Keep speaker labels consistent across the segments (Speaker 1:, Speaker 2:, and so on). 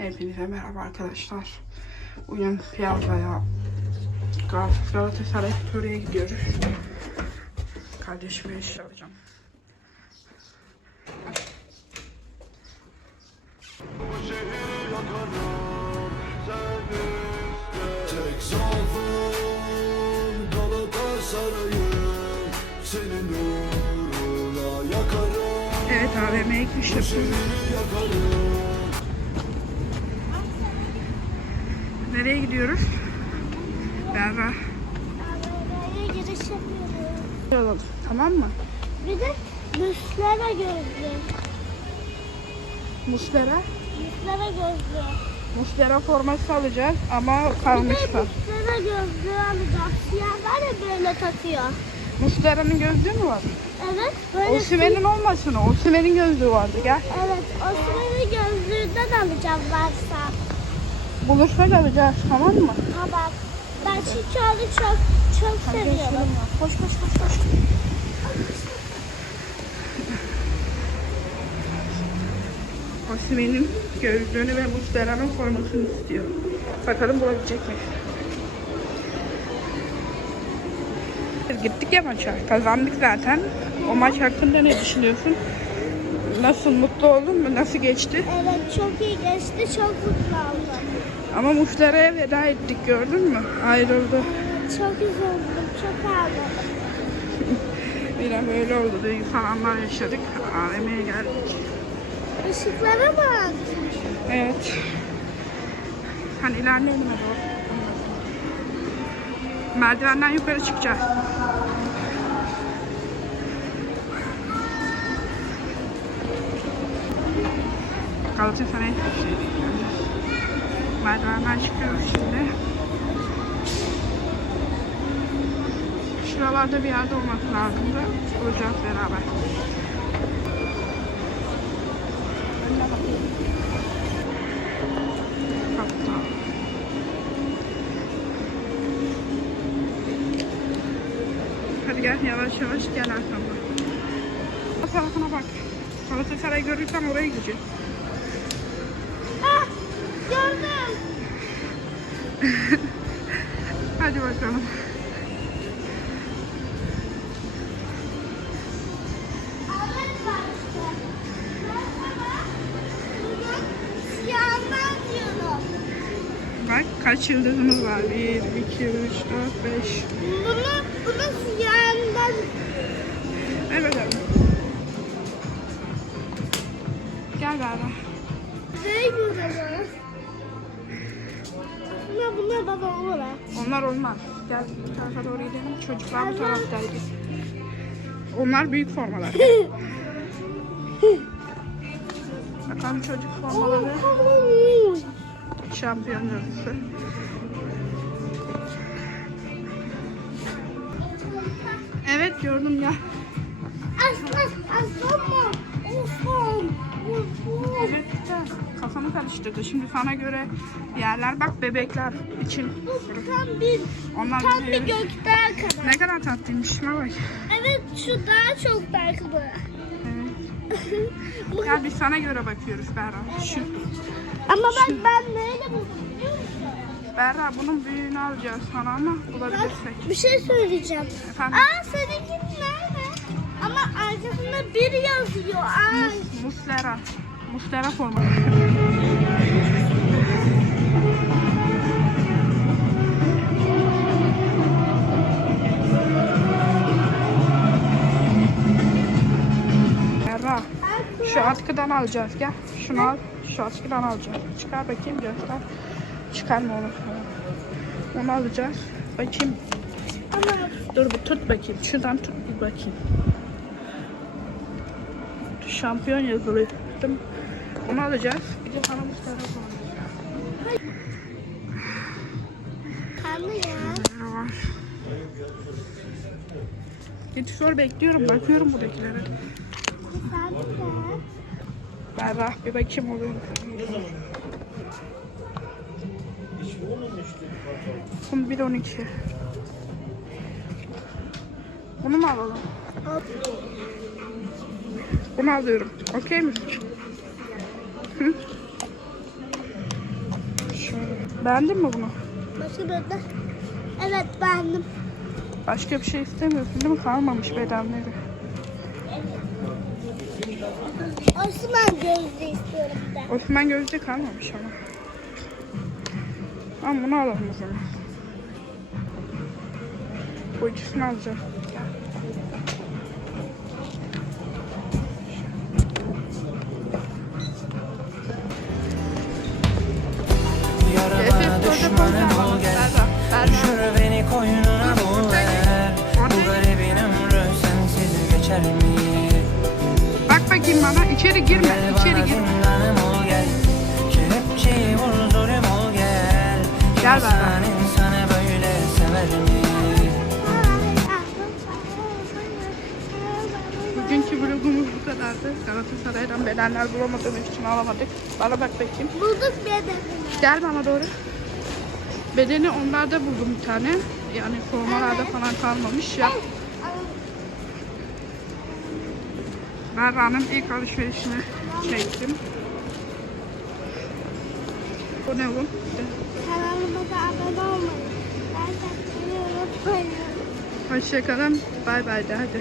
Speaker 1: Hepinize merhaba arkadaşlar. Bugün Piyaza'ya Gal- Galatasaray Victoria'ya gidiyoruz. Kardeşime eşya alacağım.
Speaker 2: Tek zaafım Galatasaray'ım Senin uğruna yakarım
Speaker 1: Evet AVM'ye gitmiştim. Nereye gidiyoruz?
Speaker 3: Yapıyoruz.
Speaker 1: Alalım. Tamam mı?
Speaker 3: Bir de Müslere gözlü.
Speaker 1: Muslera.
Speaker 3: Müslere gözlü.
Speaker 1: Muslera forması alacağız ama
Speaker 3: Bir de. Müslere gözlü alacağız. Siyahlar ya böyle takıyor.
Speaker 1: Muslera'nın gözlüğü mü var?
Speaker 3: Evet. Böyle
Speaker 1: Osimhen'in olmasın o. Osimhen'in gözlüğü vardı. Gel.
Speaker 3: Evet. Osmanlı gözlüğünden alacağım varsa.
Speaker 1: Buluşmak alacağız. Tamam mı?
Speaker 3: Tamam. Ben çünkü onu çok çok seviyorum.
Speaker 1: Koş koş koş koş. Osimhen'in gözlüğünü ve Muslera'nın formasını istiyor. Bakalım bulabilecek mi? Gittik ya maça. Kazandık zaten. O maç hakkında ne düşünüyorsun? Nasıl mutlu oldun mu? Nasıl geçti?
Speaker 3: Evet çok iyi geçti. Çok mutlu oldum.
Speaker 1: Ama Muslera'ya veda ettik gördün mü? Ayrıldı.
Speaker 3: Çok üzüldüm. Çok ağladım.
Speaker 1: Biraz öyle oldu. Duygusal anlar yaşadık. AVM'ye geldik.
Speaker 3: Işıklara bak.
Speaker 1: Evet. Hani ilerleyelim o. Merdivenden yukarı çıkacağız. Galatasaray Merdivenden çıkıyoruz şimdi. Şuralarda bir yerde olması lazımdı. Bulacağız beraber. Hadi gel yavaş yavaş gel arkamda. Tarafına bak. Galatasaray görürsen oraya gideceğiz.
Speaker 3: Ah gördüm. siyahından diyorum.
Speaker 1: Bak kaç yıldızımız var? 1, 2, 3, 4, 5.
Speaker 3: Bunu, bunun siyahından
Speaker 1: Ver bakalım. Gel beraber.
Speaker 3: ne buna baba olur ha.
Speaker 1: Onlar olmaz. Gel bu tarafa doğru gidelim. Çocuklar bu taraftaydı. Onlar büyük formalar. Bakalım çocuk formaları. Şampiyon yazısı. Evet gördüm ya.
Speaker 3: Aslan, aslan mı?
Speaker 1: Evet de kafamı karıştırdı. Şimdi sana göre yerler bak bebekler için.
Speaker 3: Bu tam bir,
Speaker 1: Onlar
Speaker 3: tam bir gökdağ kadar.
Speaker 1: ne kadar tatlıymış şuna bak.
Speaker 3: Evet şu daha çok dark bu.
Speaker 1: Evet. Gel biz sana göre bakıyoruz Berra. Şu,
Speaker 3: Ama bak ben neyle buldum biliyor musun?
Speaker 1: Berra bunun büyüğünü alacağız sana ama
Speaker 3: Bak
Speaker 1: bulabilirsek.
Speaker 3: bir şey söyleyeceğim.
Speaker 1: Efendim?
Speaker 3: Aa seninki nerede? Ama arkasında bir yazıyor. Aa.
Speaker 1: Muslera. Muslera forması. Şu atkıdan alacağız gel. Şunu al. Şu atkıdan alacağız. Çıkar bakayım göster. Çıkarma onu. Onu alacağız. Bakayım. Dur bir tut bakayım. Şuradan tut bir bakayım. Şampiyon yazılı. Onu alacağız. Bir de paramız tarafı var. Sor bekliyorum. Bakıyorum buradakilere. Berrah bir bakayım oluyor. Kum 1.12. Bunu mu alalım? Bunu alıyorum. Okey mi? Hı? Beğendin mi bunu?
Speaker 3: Başka bir de. Evet beğendim.
Speaker 1: Başka bir şey istemiyorsun değil mi? Kalmamış bedenleri.
Speaker 3: Osman gözlü istiyorum de.
Speaker 1: Osman gözde kalmamış ama. Tamam bunu alalım o zaman. Bu ikisini alacağım. Efes
Speaker 4: düşmanım ol gel Düşür beni koynuna bul ver Bu garibin ömrü sensiz geçer mi?
Speaker 1: Bak bakayım bana. İçeri girme.
Speaker 4: Gel
Speaker 1: İçeri girme.
Speaker 4: ol gel Kelepçeyi vur zulüm ol gel
Speaker 1: Gel
Speaker 4: İnsan
Speaker 1: bana.
Speaker 4: insanı böyle sever mi?
Speaker 1: Bugünkü vlogumuz bu kadardı. Galatasaray'dan bedenler bulamadığımız için alamadık. Bana bak bakayım.
Speaker 3: Bulduk bir de.
Speaker 1: Gel bana doğru. Bedeni onlarda buldum bir tane. Yani formalarda falan kalmamış ya. Ben Ra'nın ilk alışverişini çektim. Bu ne bu?
Speaker 3: Kanalımıza abone olmayı.
Speaker 1: Hoşçakalın. Bay bay de hadi.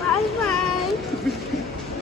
Speaker 3: Bye bye.